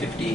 15।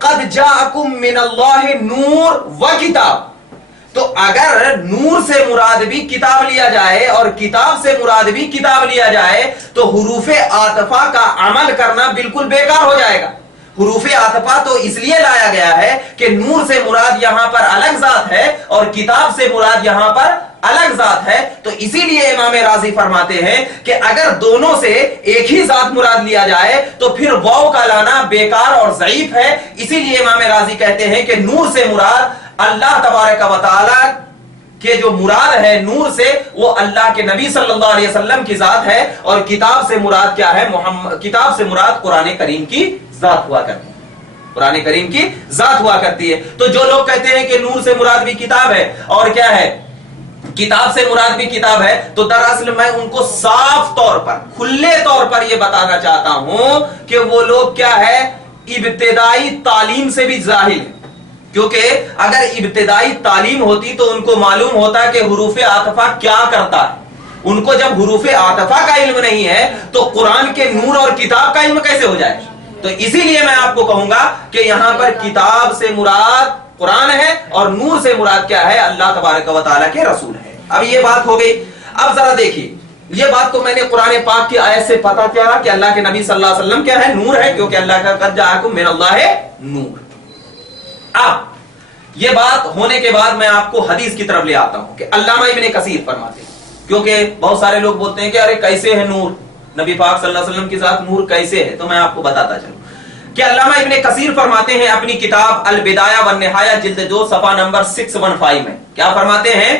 قد جاءکم من اللہ نور و کتاب. تو اگر نور سے مراد بھی کتاب لیا جائے اور کتاب سے مراد بھی کتاب لیا جائے تو حروف عاطفہ کا عمل کرنا بالکل بیکار ہو جائے گا. حروف عاطفہ تو اس لیے لایا گیا ہے کہ نور سے مراد یہاں پر الگ ذات ہے اور کتاب سے مراد یہاں پر الگ ذات ہے. تو اسی لیے امام راضی فرماتے ہیں کہ اگر دونوں سے ایک ہی ذات مراد لیا جائے تو پھر واو کا لانا بیکار اور ضعیف ہے. اسی لیے امام راضی کہتے ہیں کہ نور سے مراد اللہ تبارک و تعالی کہ جو مراد ہے نور سے وہ اللہ کے نبی صلی اللہ علیہ وسلم کی ذات ہے, اور کتاب سے مراد کیا ہے؟ کتاب سے مراد قرآن کریم کی ذات ہوا کرتی ہے, قرآن کریم کی ذات ہوا کرتی ہے. تو جو لوگ کہتے ہیں کہ نور سے مراد بھی کتاب ہے اور کیا ہے کتاب سے مراد بھی کتاب ہے, تو دراصل میں ان کو صاف طور پر کھلے طور پر یہ بتانا چاہتا ہوں کہ وہ لوگ کیا ہے ابتدائی تعلیم سے بھی جاہل ہیں. کیونکہ اگر ابتدائی تعلیم ہوتی تو ان کو معلوم ہوتا کہ حروف عاطفہ کیا کرتا ہے. ان کو جب حروف عاطفہ کا علم نہیں ہے تو قرآن کے نور اور کتاب کا علم کیسے ہو جائے؟ تو اسی لیے میں آپ کو کہوں گا کہ یہاں پر کتاب سے مراد قرآن ہے اور نور سے مراد کیا ہے؟ اللہ تبارک و تعالیٰ کے رسول ہے. اب یہ بات ہو گئی. اب ذرا دیکھیے, یہ بات تو میں نے قرآن پاک کی آیت سے پتا کیا کہ اللہ کے نبی صلی اللہ علیہ وسلم کیا ہے؟ نور ہے, کیونکہ اللہ کا قد جاءکم من اللہ نور. اب یہ بات ہونے کے بعد میں آپ کو حدیث کی طرف لے آتا ہوں کہ علامہ ابن کثیر فرماتے ہیں, کیونکہ بہت سارے لوگ بولتے ہیں کہ ارے کیسے ہے نور, نبی پاک صلی اللہ علیہ وسلم کے ساتھ نور کیسے ہے؟ تو میں آپ کو بتاتا چلوں کہ علامہ ابن کثیر فرماتے ہیں اپنی کتاب البدایہ والنہایہ جلد 2 صفحہ نمبر 615 میں کیا فرماتے ہیں,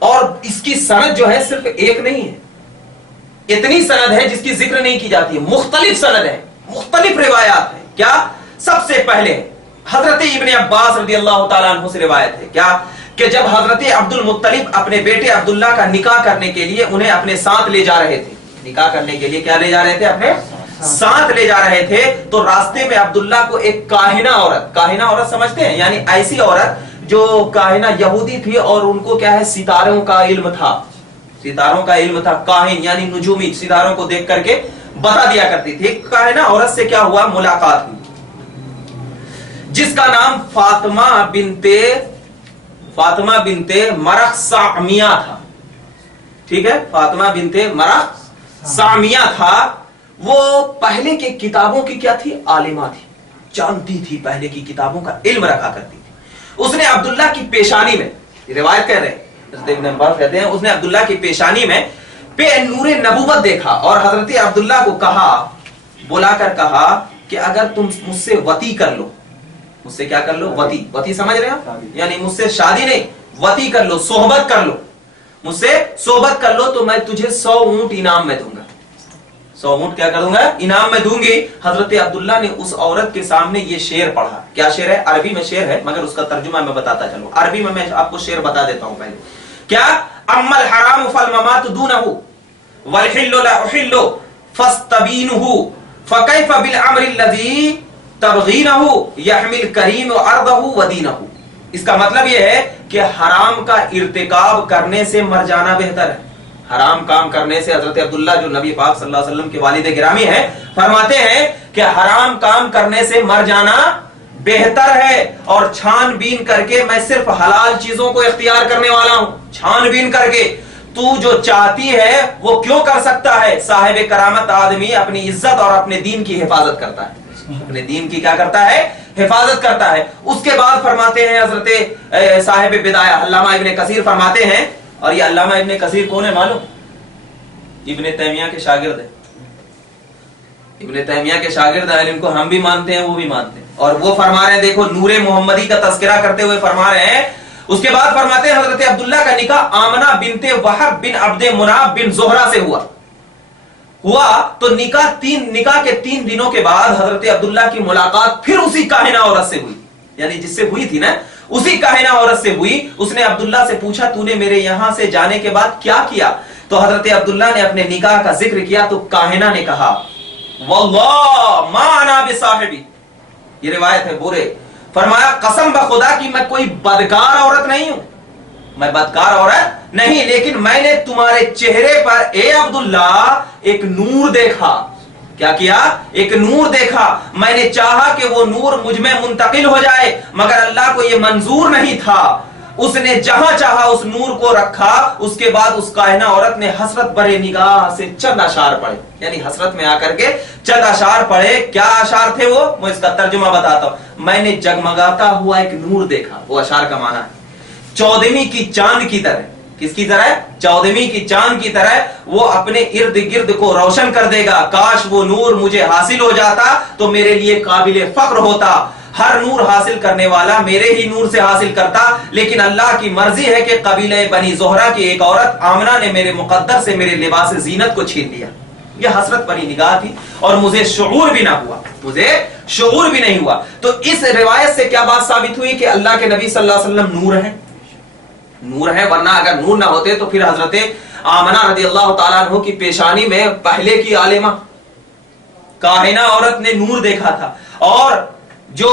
اور اس کی سند جو ہے صرف ایک نہیں ہے, اتنی سند ہے جس کی ذکر نہیں کی جاتی ہے, مختلف سند ہے, مختلف روایات ہیں. کیا سب سے پہلے حضرت ابن عباس رضی اللہ تعالیٰ عنہ سے روایت ہے کیا کہ جب حضرت عبد المطلب اپنے بیٹے عبداللہ کا نکاح کرنے کے لیے انہیں اپنے ساتھ لے جا رہے تھے, نکاح کرنے کے لیے کیا لے جا رہے تھے؟ اپنے ساتھ لے جا رہے تھے. تو راستے میں عبداللہ کو ایک کاہنہ عورت, کاہنہ عورت سمجھتے ہیں یعنی ایسی عورت جو کاہنہ یہودی تھی اور ان کو کیا ہے ستاروں کا علم تھا, ستاروں کا علم تھا. کاہن یعنی نجومی, ستاروں کو دیکھ کر کے بتا دیا کرتی تھی. ایک کاہنہ عورت سے کیا ہوا؟ ملاقات ہوئی, جس کا نام فاطمہ بنت مرخ سامیہ تھا. ٹھیک ہے, فاطمہ بنت مرخ سامیہ تھا. وہ پہلے کے کتابوں کی کیا تھی؟ عالمہ تھی, جانتی تھی, پہلے کی کتابوں کا علم رکھا کرتی تھی. اس نے عبداللہ کی پیشانی میں, روایت کہہ رہے ہیں حضرت ابن عباس کہتے ہیں, اس نے عبداللہ کی پیشانی میں پہ نور نبوت دیکھا اور حضرت عبداللہ کو کہا, بلا کر کہا کہ اگر تم مجھ سے وطی کر لو, مجھ سے کیا کر لو؟ وطی. وطی سمجھ رہے ہیں یعنی مجھ سے شادی نہیں, وطی کر لو, صحبت کر لو, مجھ سے صحبت کر لو تو میں تجھے 100 اونٹ انعام میں دوں گا. 100 اونٹ کیا کروں گا؟ انعام میں دوں گی. حضرت عبداللہ نے اس عورت کے سامنے یہ شعر پڑھا. کیا شعر ہے؟ عربی میں شعر ہے مگر اس کا ترجمہ میں بتاتا چلوں. عربی میں آپ کو شعر بتا دیتا ہوں پہلے. کیا؟ اما الحرام فالممات دونه والحل لا احل فاستبينه فكيف بالامر الذي تبغینہ یحمل کریم ارضہ ودینہ. اس کا مطلب یہ ہے کہ حرام کا ارتکاب کرنے سے مر جانا بہتر ہے. حرام کام کرنے سے, حضرت عبداللہ جو نبی پاک صلی اللہ علیہ وسلم کے والد گرامی ہیں فرماتے ہیں کہ حرام کام کرنے سے مر جانا بہتر ہے, اور چھان بین کر کے میں صرف حلال چیزوں کو اختیار کرنے والا ہوں. چھان بین کر کے تو جو چاہتی ہے وہ کیوں کر سکتا ہے. صاحب کرامت آدمی اپنی عزت اور اپنے دین کی حفاظت کرتا ہے, اپنے دین کی کیا کرتا ہے؟ حفاظت کرتا ہے. اس کے بعد فرماتے ہیں حضرت صاحب بدایہ علامہ ابن کثیر فرماتے ہیں, اور یہ علامہ ابن کثیر کون ہے معلوم؟ ابن تیمیہ کے شاگرد ہے. ابن تیمیہ کے شاگرد ہیں, ان کو ہم بھی مانتے ہیں وہ بھی مانتے ہیں. اور وہ فرما رہے ہیں, دیکھو نور محمدی کا تذکرہ کرتے ہوئے فرما رہے ہیں. اس کے بعد فرماتے ہیں حضرت عبداللہ کا نکاح آمنہ بنت وہب بن عبد مناف بن زہرہ سے ہوا تو نکاح کے 3 دنوں کے بعد حضرت عبداللہ کی ملاقات پھر اسی کاہنہ عورت سے ہوئی, یعنی جس سے ہوئی تھی نا اسی کاہنہ عورت سے ہوئی. اس نے عبداللہ سے پوچھا تو نے میرے یہاں سے جانے کے بعد کیا کیا؟ تو حضرت عبداللہ نے اپنے نکاح کا ذکر کیا تو کاہنہ نے کہا واللہ ما انا بصاحبی, یہ روایت ہے بورے, فرمایا قسم بخدا کی میں کوئی بدکار عورت نہیں ہوں, میں بدکار عورت نہیں, لیکن میں نے تمہارے چہرے پر اے عبداللہ ایک نور دیکھا, کیا کیا؟ ایک نور دیکھا، میں نے چاہا کہ وہ نور مجھ میں منتقل ہو جائے، مگر اللہ کو یہ منظور نہیں تھا، اس نے جہاں چاہا اس نور کو رکھا۔ اس کے بعد اس کائنہ عورت نے حسرت برے نگاہ سے چند اشعار پڑھے، یعنی حسرت میں آ کر کے چند اشعار پڑھے۔ کیا اشعار تھے وہ؟ میں اس کا ترجمہ بتاتا ہوں۔ میں نے جگمگاتا ہوا ایک نور دیکھا، وہ اشعار کا معنی ہے 14ویں کی چاند کی طرح۔ کس کی طرح؟ 14ویں کی چاند کی طرح وہ اپنے ارد گرد کو روشن کر دے گا۔ کاش وہ نور مجھے حاصل ہو جاتا تو میرے لیے قابل فخر ہوتا۔ ہر نور حاصل کرنے والا میرے ہی نور سے حاصل کرتا، لیکن اللہ کی مرضی ہے کہ قبیلہ بنی زہرہ کی ایک عورت آمنہ نے میرے مقدر سے میرے لباس زینت کو چھین لیا۔ یہ حسرت بری نگاہ تھی اور مجھے شعور بھی نہ ہوا، مجھے شعور بھی نہیں ہوا۔ تو اس روایت سے کیا بات ثابت ہوئی کہ اللہ کے نبی صلی اللہ علیہ وسلم نور ہے، نور ہے، ورنہ اگر نور نہ ہوتے تو پھر حضرت آمنہ رضی اللہ تعالیٰ عنہ کی پیشانی میں پہلے کی عالمہ کاہنہ عورت نے نور دیکھا تھا۔ اور جو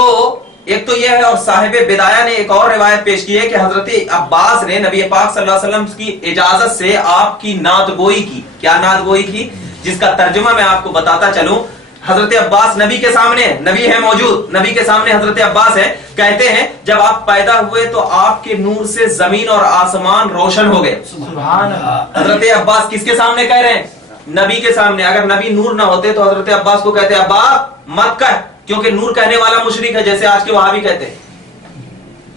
ایک تو یہ ہے، اور صاحب بدایہ نے ایک اور روایت پیش کی ہے کہ حضرت عباس نے نبی پاک صلی اللہ علیہ وسلم کی اجازت سے آپ کی نعت گوئی کی۔ کیا نعت گوئی کی؟ جس کا ترجمہ میں آپ کو بتاتا چلوں۔ حضرت عباس نبی کے سامنے، نبی ہے موجود، نبی کے سامنے حضرت عباس ہے، کہتے ہیں جب آپ پیدا ہوئے تو آپ کے نور سے زمین اور آسمان روشن ہو گئے۔ سبحان اللہ۔ حضرت عباس کس کے سامنے کہہ رہے ہیں؟ نبی کے سامنے۔ اگر نبی نور نہ ہوتے تو حضرت عباس کو کہتے ابا مت کہہ، کیونکہ نور کہنے والا مشرک ہے، جیسے آج کے وہابی کہتے ہیں۔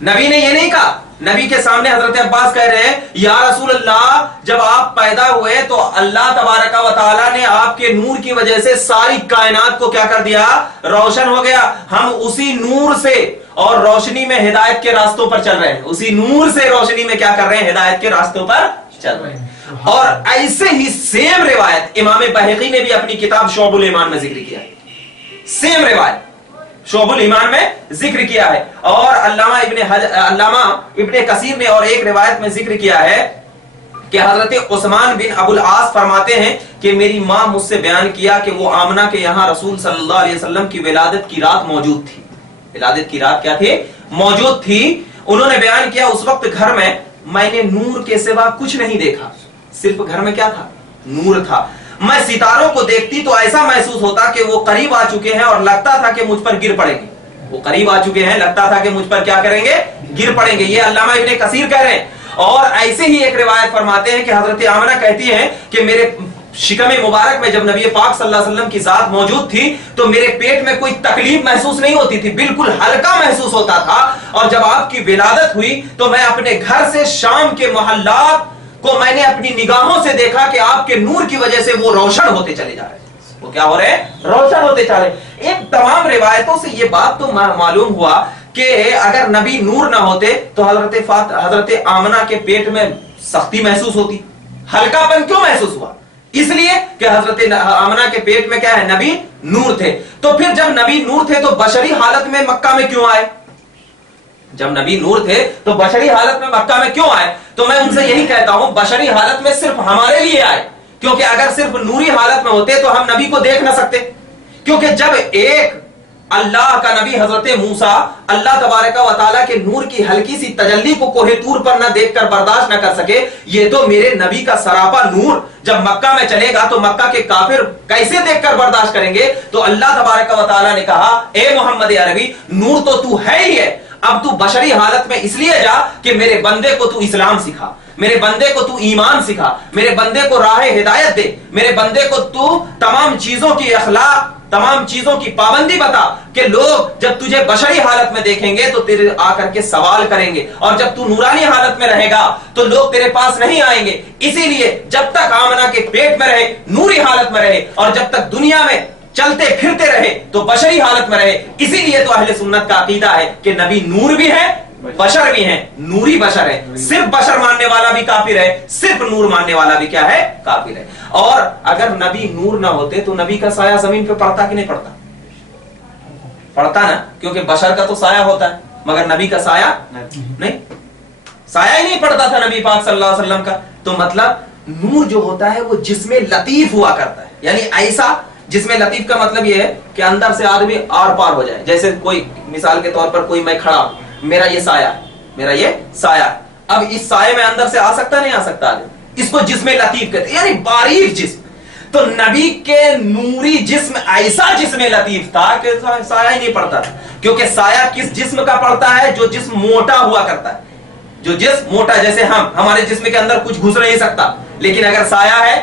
نبی نے یہ نہیں کہا، نبی کے سامنے حضرت عباس کہہ رہے ہیں یا رسول اللہ جب آپ پیدا ہوئے تو اللہ تبارک و تعالیٰ نے آپ کے نور کی وجہ سے ساری کائنات کو کیا کر دیا؟ روشن ہو گیا۔ ہم اسی نور سے اور روشنی میں ہدایت کے راستوں پر چل رہے ہیں، اسی نور سے روشنی میں کیا کر رہے ہیں؟ ہدایت کے راستوں پر چل رہے ہیں۔ اور ایسے ہی سیم روایت امام بہقی نے بھی اپنی کتاب شعب الایمان میں ذکر کیا ہے، سیم روایت شعب الایمان میں ذکر کیا ہے۔ اور علامہ ابن کثیر نے اور ایک روایت میں ذکر کیا ہے کہ حضرت عثمان بن ابو العاص فرماتے ہیں کہ میری ماں مجھ سے بیان کیا کہ وہ آمنہ کے یہاں رسول صلی اللہ علیہ وسلم کی ولادت کی رات موجود تھی۔ ولادت کی رات کیا تھی؟ موجود تھی۔ انہوں نے بیان کیا اس وقت گھر میں نے نور کے سوا کچھ نہیں دیکھا، صرف گھر میں کیا تھا؟ نور تھا۔ میں ستاروں کو دیکھتی تو ایسا محسوس ہوتا کہ وہ قریب آ چکے ہیں اور لگتا تھا کہ مجھ پر گر پڑیں گے۔ وہ قریب آ چکے ہیں، لگتا تھا کہ مجھ پر کیا کریں گے؟ گر پڑیں گے۔ یہ علامہ ابن کثیر کہہ رہے ہیں۔ اور ایسے ہی ایک روایت فرماتے ہیں کہ حضرت آمنہ کہتی ہیں کہ میرے شکم مبارک میں جب نبی پاک صلی اللہ علیہ وسلم کی ذات موجود تھی تو میرے پیٹ میں کوئی تکلیف محسوس نہیں ہوتی تھی، بالکل ہلکا محسوس ہوتا تھا۔ اور جب آپ کی ولادت ہوئی تو میں اپنے گھر سے شام کے محلات کو میں نے اپنی نگاہوں سے دیکھا کہ آپ کے نور کی وجہ سے وہ روشن ہوتے چلے جا رہے ہیں۔ وہ کیا ہو رہے ہیں؟ روشن ہوتے چلے۔ ایک تمام روایتوں سے یہ بات تو معلوم ہوا کہ اگر نبی نور نہ ہوتے تو حضرت آمنہ کے پیٹ میں سختی محسوس ہوتی، ہلکا پن کیوں محسوس ہوا؟ اس لیے کہ حضرت آمنہ کے پیٹ میں کیا ہے؟ نبی نور تھے۔ تو پھر جب نبی نور تھے تو بشری حالت میں مکہ میں کیوں آئے؟ جب نبی نور تھے تو بشری حالت میں مکہ میں کیوں آئے؟ تو میں ان سے یہی کہتا ہوں بشری حالت میں صرف ہمارے لیے آئے، کیونکہ اگر صرف نوری حالت میں ہوتے تو ہم نبی کو دیکھ نہ سکتے۔ کیونکہ جب ایک اللہ کا نبی حضرت موسیٰ اللہ تبارک و تعالیٰ کے نور کی ہلکی سی تجلی کو کوہ طور پر نہ دیکھ کر برداشت نہ کر سکے، یہ تو میرے نبی کا سراپا نور جب مکہ میں چلے گا تو مکہ کے کافر کیسے دیکھ کر برداشت کریں گے؟ تو اللہ تبارک و تعالیٰ نے کہا اے محمد عربی نور تو ہے ہی ہے، اب تو بشری حالت میں اس لیے جا کہ میرے بندے کو تو اسلام سکھا، میرے بندے کو تو ایمان سکھا، میرے بندے کو راہ ہدایت دے، میرے بندے کو تو تمام چیزوں کی اخلاق، تمام چیزوں کی پابندی بتا کہ لوگ جب تجھے بشری حالت میں دیکھیں گے تو تیرے آ کر کے سوال کریں گے، اور جب تو نورانی حالت میں رہے گا تو لوگ تیرے پاس نہیں آئیں گے۔ اسی لیے جب تک آمنہ کے پیٹ میں رہے، نوری حالت میں رہے، اور جب تک دنیا میں چلتے پھرتے رہے تو بشری حالت میں رہے۔ اسی لیے تو اہل سنت کا عقیدہ ہے کہ نبی نور بھی ہے، بشر بھی ہیں، نوری بشر ہے۔ صرف بشر ماننے والا بھی کافر ہے، صرف نور ماننے والا بھی کیا ہے؟ کافر ہے۔ اور اگر نبی نور نہ ہوتے تو نبی کا سایہ زمین پہ پڑتا کہ نہیں پڑتا؟ پڑتا نا، کیونکہ بشر کا تو سایہ ہوتا ہے مگر نبی کا سایہ نہیں، سایہ ہی نہیں پڑتا تھا نبی پاک صلی اللہ علیہ وسلم کا۔ تو مطلب نور جو ہوتا ہے وہ جسم لطیف ہوا کرتا ہے، یعنی ایسا جسم لطیف کا مطلب یہ ہے کہ اندر سے آدمی آر پار ہو جائے۔ جیسے کوئی مثال کے طور پر کوئی میں کھڑا ہوں، میرا یہ سایہ ہے، میرا یہ سایہ ہے، اب اس سائے میں اندر سے آ سکتا نہیں آ سکتا آدمی، اس کو جسم لطیف کہتے ہیں، یعنی باریک جسم۔ تو نبی کے نوری جسم ایسا جسم لطیف تھا کہ سایہ ہی نہیں پڑتا تھا، کیونکہ سایہ کس جسم کا پڑتا ہے؟ جو جسم موٹا ہوا کرتا ہے، جو جسم موٹا، جیسے ہمارے جسم کے اندر کچھ گھس نہیں سکتا، لیکن اگر سایہ ہے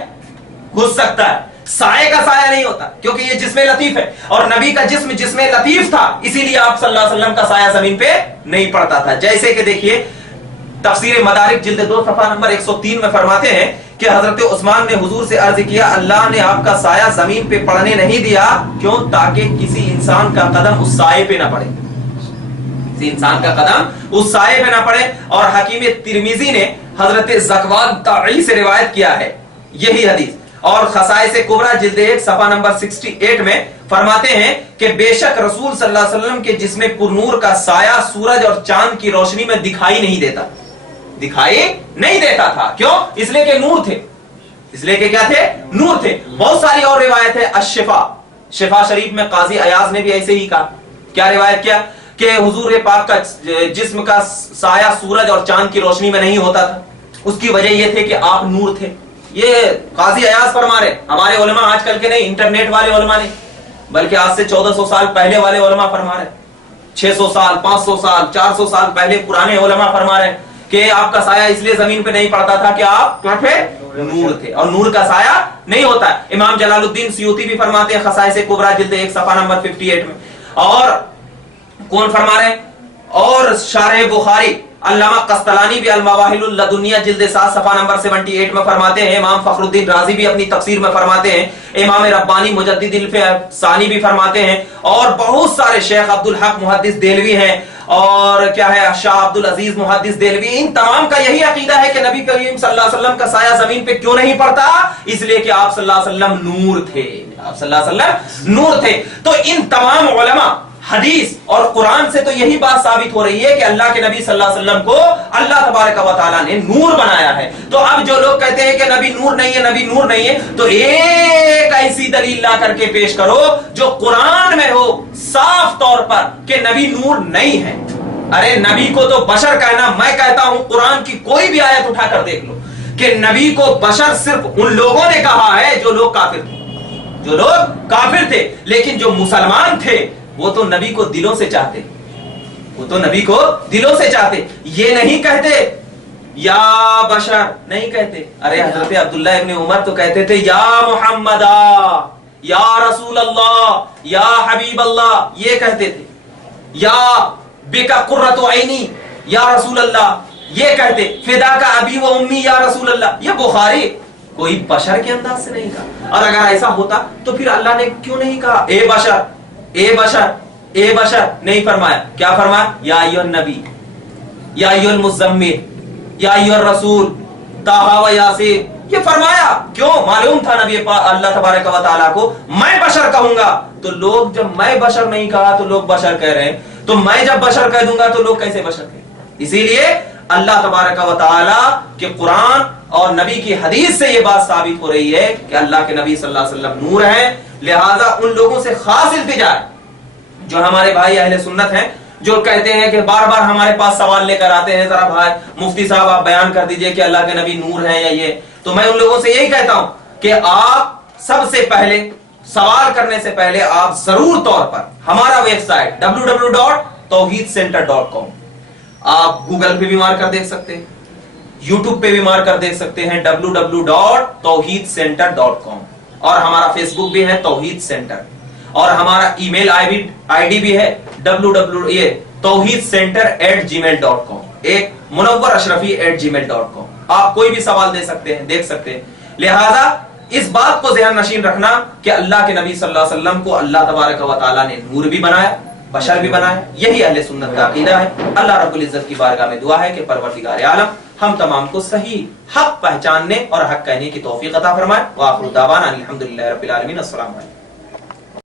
گھس سکتا ہے، سائے کا سایہ نہیں ہوتا کیونکہ یہ جسم لطیف ہے، اور نبی کا جسم لطیف تھا، اسی لیے آپ صلی اللہ علیہ وسلم کا سایہ زمین پہ نہیں پڑتا تھا۔ جیسے کہ دیکھیے تفسیر مدارک جلد 2 صفحہ نمبر 103 میں فرماتے ہیں کہ حضرت عثمان نے حضور سے عرض کیا اللہ نے آپ کا سایہ زمین پہ پڑنے نہیں دیا، کیوں؟ تاکہ کسی انسان کا قدم اس سائے پہ نہ پڑے، کسی انسان کا قدم اس سائے پہ نہ پڑے۔ اور حکیم ترمذی نے حضرت زکوان طائی سے روایت کیا ہے یہی حدیث، اور خصائص کبریٰ جلد 1 صفحہ نمبر 68 میں فرماتے ہیں کہ بے شک رسول صلی اللہ علیہ وسلم کے جسم پر نور کا سایہ سورج اور چاند کی روشنی میں دکھائی نہیں دیتا، دکھائی نہیں دیتا تھا، کیوں؟ اس لیے کہ نور تھے، اس لیے کہ کیا تھے؟ نور تھے۔ بہت ساری اور روایت ہے، الشفا، شفا شریف میں قاضی ایاز نے بھی ایسے ہی کہا، کیا روایت کیا کہ حضور پاک کا جسم کا سایہ سورج اور چاند کی روشنی میں نہیں ہوتا تھا، اس کی وجہ یہ تھے کہ آپ نور تھے۔ یہ قاضی ایاز فرما رہے، ہمارے علماء آج کل کے نہیں، انٹرنیٹ والے علماء نہیں، بلکہ آج سے 1400 سال پہلے والے علماء فرما رہے، 600 سال 500 سال 400 سال پہلے پرانے علماء فرما رہے کہ آپ کا سایہ اس لیے زمین پہ نہیں پڑتا تھا کہ آپ کیا تھے؟ نور تھے، اور نور کا سایہ نہیں ہوتا ہے۔ امام جلال الدین سیوطی بھی فرماتے ہیں خصائص کبریٰ جلد 1 صفحہ نمبر 58 میں، اور کون فرما رہے ہیں؟ اور شارح بخاری علامہ قسطلانی بھی المواہل اللدنیہ جلد 7 صفحہ نمبر 78 میں فرماتے ہیں، امام فخر الدین رازی بھی اپنی تفسیر میں فرماتے ہیں، امام ربانی مجدد الفسانی بھی فرماتے ہیں، اور بہت سارے شیخ عبد الحق محدث دہلوی ہیں، اور کیا ہے شاہ عبد العزیز محدث دہلوی، ان تمام کا یہی عقیدہ ہے کہ نبی کریم صلی اللہ علیہ وسلم کا سایہ زمین پہ کیوں نہیں پڑتا؟ اس لیے کہ آپ صلی اللہ علیہ وسلم نور تھے، آپ صلی اللہ علیہ وسلم نور تھے۔ تو ان تمام علماء حدیث اور قرآن سے تو یہی بات ثابت ہو رہی ہے کہ اللہ کے نبی صلی اللہ علیہ وسلم کو اللہ تبارک و تعالیٰ نے نور بنایا ہے۔ تو اب جو لوگ کہتے ہیں کہ نبی نور نہیں ہے، نبی نور نہیں ہے، تو ایک ایسی دلیل لا کر کے پیش کرو جو قرآن میں ہو صاف طور پر کہ نبی نور نہیں ہے۔ ارے نبی کو تو بشر کہنا، میں کہتا ہوں قرآن کی کوئی بھی آیت اٹھا کر دیکھ لو کہ نبی کو بشر صرف ان لوگوں نے کہا ہے جو لوگ کافر تھے، جو لوگ کافر تھے، لیکن جو مسلمان تھے وہ تو نبی کو دلوں سے چاہتے، وہ تو نبی کو دلوں سے چاہتے، یہ نہیں کہتے یا بشر، نہیں کہتے۔ ارے حضرت عبداللہ ابن عمر تو کہتے تھے یا محمد، یا رسول اللہ، یا حبیب اللہ، یہ کہتے تھے، یا بکا قرۃ عینی یا رسول اللہ، یہ کہتے، فدا کا ابی و امی یا رسول اللہ۔ یہ بخاری کوئی بشر کے انداز سے نہیں کہا، اور اگر ایسا ہوتا تو پھر اللہ نے کیوں نہیں کہا اے بشر، اے بشر، اے بشر؟ نہیں فرمایا، کیا فرمایا؟ یا ایھا النبی، یا ایھا المزمل، یا ایھا الرسول، طٰہٰ و یاسین، یہ فرمایا کیوں؟ معلوم تھا نبی اللہ تبارک و تعالیٰ کو میں بشر کہوں گا، تو لوگ جب میں بشر نہیں کہا تو لوگ بشر کہہ رہے ہیں، تو میں جب بشر کہہ دوں گا تو لوگ کیسے بشر کہیں؟ اسی لیے اللہ تبارک و تعالیٰ کے قرآن اور نبی کی حدیث سے یہ بات ثابت ہو رہی ہے کہ اللہ کے نبی صلی اللہ علیہ وسلم نور ہیں۔ لہذا ان لوگوں سے خاص التجا ہے جو ہمارے بھائی اہل سنت ہیں، جو کہتے ہیں کہ بار بار ہمارے پاس سوال لے کر آتے ہیں، ذرا بھائی مفتی صاحب آپ بیان کر دیجئے کہ اللہ کے نبی نور ہیں یا یہ، تو میں ان لوگوں سے یہی کہتا ہوں کہ آپ سب سے پہلے سوال کرنے سے پہلے آپ ضرور طور پر ہمارا ویب سائٹ www.tawheedcenter.com، آپ گوگل پہ بھی مار کر دیکھ سکتے ہیں، یوٹیوب پہ بھی مار کر دیکھ سکتے ہیں www.tawheedcenter.com، اور ہمارا فیس بک بھی ہے توحید سینٹر، اور ہمارا ای میل آئی ڈی بھی ہے www.tawheedcenter@gmail.com، ایک منور اشرفی @gmail.com۔ آپ کوئی بھی سوال دے سکتے ہیں، دیکھ سکتے ہیں۔ لہذا اس بات کو ذہن نشین رکھنا کہ اللہ کے نبی صلی اللہ علیہ وسلم کو اللہ تبارک و تعالیٰ نے نور بھی بنایا، بشر بھی بنایا، یہی اہل سنت کا عقیدہ ہے۔ اللہ رب العزت کی بارگاہ میں دعا ہے کہ پروردگار عالم ہم تمام کو صحیح حق پہچاننے اور حق کہنے کی توفیق عطا فرمائے۔ وآخر دعوانا الحمدللہ رب العالمین۔ السلام علیکم۔